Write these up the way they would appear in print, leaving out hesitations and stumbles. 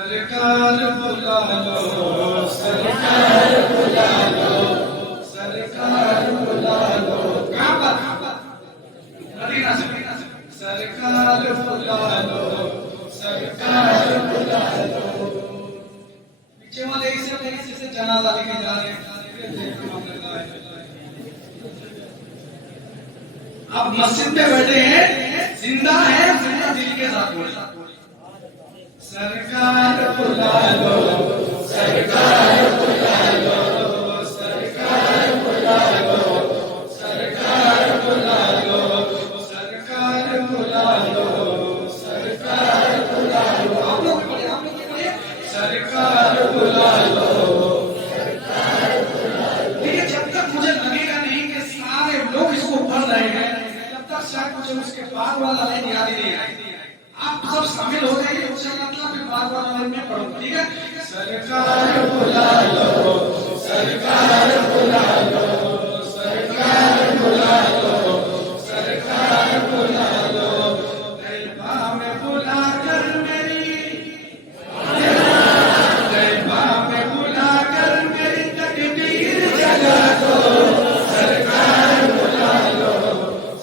सरकार बुला लो, सरकार बुला लो, सरकार बुला लो। कहाँ पर? मदीना से। सरकार बुला लो, सरकार बुला लो। पीछे वाले इसे जनाजा लेके जा रहे हैं। आप मस्जिद में बैठे हैं, जिंदा है, जिंदा दिल के साथ बोले सरकार बुला लो, सरकार बुला लो, सरकार बुला लो, सरकार बुला लो, सरकार बुला लो, सरकार बुला लो। आप लोग भी बोलिए, सरकार बुला लो, सरकार बुला लो। देखिए, जब तक मुझे लगेगा नहीं कि सारे लोग इसको पढ़ रहे हैं, तब तक शायद मुझे उसके बाद वाला लाइन याद ही नहीं आएगी। आप सब शामिल हो जाइए, इंशाअल्लाह फिर बाद वाला लाइन में पढ़ो, ठीक है? सरकार बुला लो, सरकार बुला लो, सरकार बुला लो, सरकार बुला लो। तैयबा में बुला कर मेरी, तैयबा में बुला कर मेरी तकदीर जगा दो। सरकार बुला लो,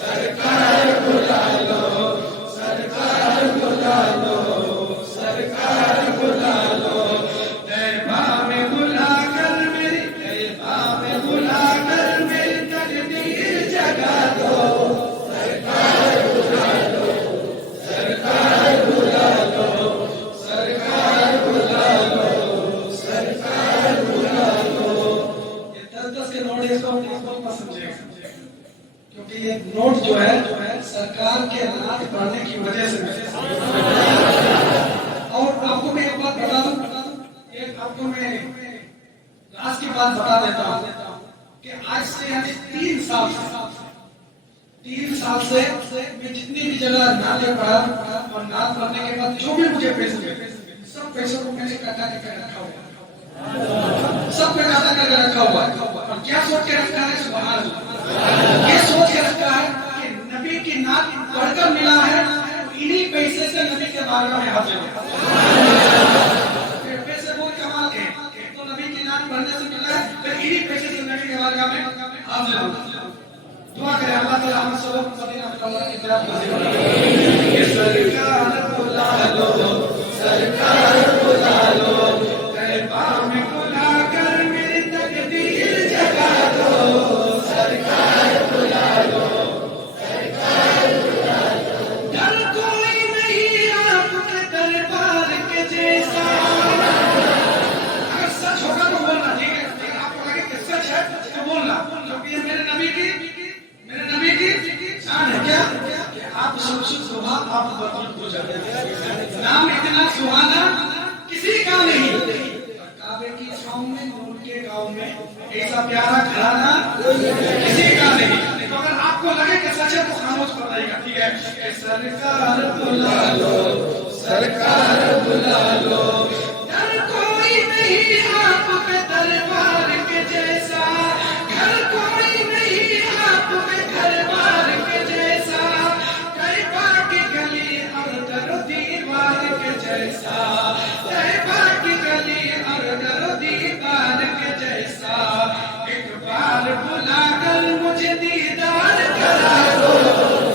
सरकार बुला लो, सरकार बुला लो, सरकार बुला लो। तैयबा में बुला कर मेरी, तैयबा में बुला कर मेरी तकदीर जगा दो। सरकार बुला लो, सरकार बुला लो, सरकार बुला लो, सरकार बुला लो। ये 10-10 के नोट इसको मत समझिएगा, क्योंकि ये नोट जो है सरकार के नाथ पढ़ने की वजह से। और आपको मैं एक बात बता दूं, आपको मैं लास्ट की बात बता देता हूं कि आज से 3 साल से मैं जितनी भी जगह नाते पढ़ा और नात पढ़ने के बाद जो भी मुझे पैसे मिले, सब पैसों को मैंने इकट्ठा करके रखा हुआ है, सब पे इकट्ठा करके रखा हुआ है। और क्या सोच के रखा है? सुभान अल्लाह, ये सोच के रखा है कि नबी की नात पढ़कर मिला है, इन्हीं पैसे से नबी के बारगाह में हाजिर हो। पैसे बहुत कमाल के, तो नबी की नात पढ़ने से मिला है, फिर इन्हीं पैसे से नबी के बारगाह में हाजिर हो। दुआ करें अल्लाह ताला हम सबको मदीना मुनव्वरा की तरफ नसीब करे। सरकार बुला लो, सरकार बुला लो, तैयबा में बुला कर मेरी तकदीर जगा दो। सरकार बुला लो, सरकार बुला लो। डर कोई नहीं आपके दरबार के जैसा। अगर सच होगा तो बोलना, ठीक है? अगर आपको लगे कि सच है तो बोलना, क्योंकि ये मेरे नबी की शान है। क्या आप सबसे सुबह आप बर्बाद हो जाते हैं। नाम इतना सुहाना किसी का नहीं। काबे की छांव में, नूर के गांव में ऐसा प्यारा घराना किसी का नहीं। तो अगर आपको लगे कि सच है तो खामोश बताइएगा, ठीक है? सरकार बुला लो, सरकार बुला लो। डर कोई नहीं आपके दरबार के जैसा, घर कोई नहीं आपके दरबार के जैसा। तैयबा की गली और दरो दीवार के जैसा, तैयबा की गली और दरो दीवार के जैसा। एक बार बुलाकर मुझे दीदार करा दो।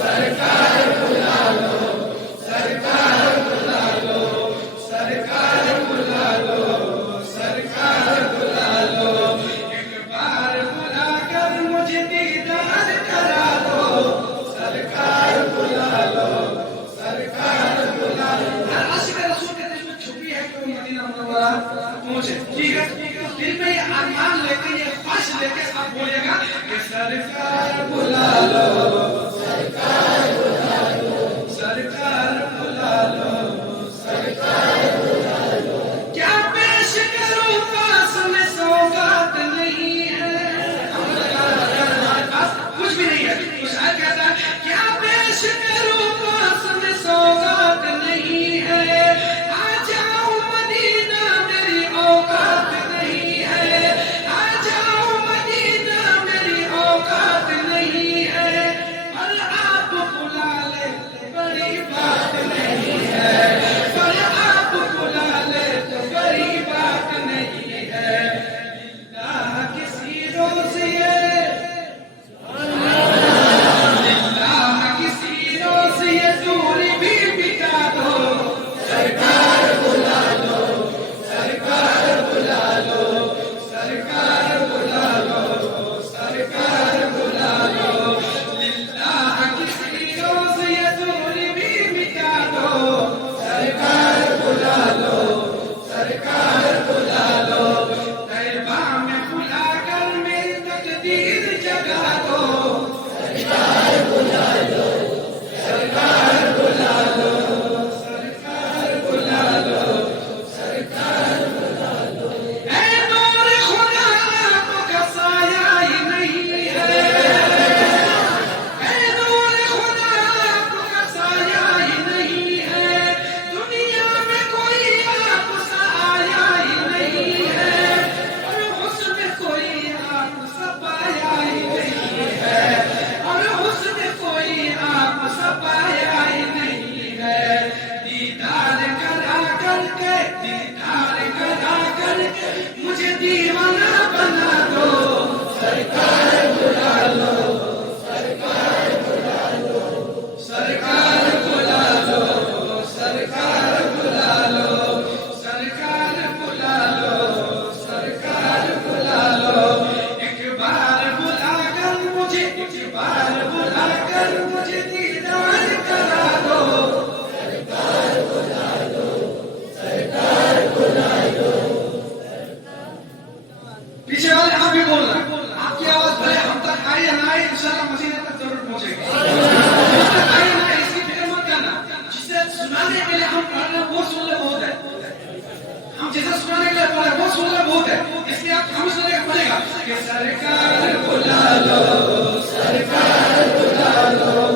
सरकार बुला लो, सरकार बुला लो, सरकार बुला लो, सरकार बुला लो। एक बार बुलाकर मुझे दीदार करा दो। सरकार बुला लो, सरकार बुला लो। हर आशिक रसूल के दिल में छुपी है कि वो मदीना मुनव्वरा पहुंचे, ठीक है? तो दिल में ये अरमान लेके, ये ख्वाहिश लेके आप बोलिएगा कि सरकार बुला लो, सरकार बुला लो, सरकार बुला लो, सरकार बुला लो। क्या पेश करूं पास में सौगात नहीं है, हमारे पास कुछ भी नहीं है। तो शायद कहता है क्या पेश करूं पास में सौगात नहीं है। आ जाओ मदीना मेरी औकात नहीं है, आ जाओ मदीना मेरी औकात नहीं है। पर आप जिसे सुनाने के लिए बोले वो सुनना बहुत है, इसलिए आप खामोश रहने का पड़ेगा कि सरकार बुला लो, सरकार बुला लो।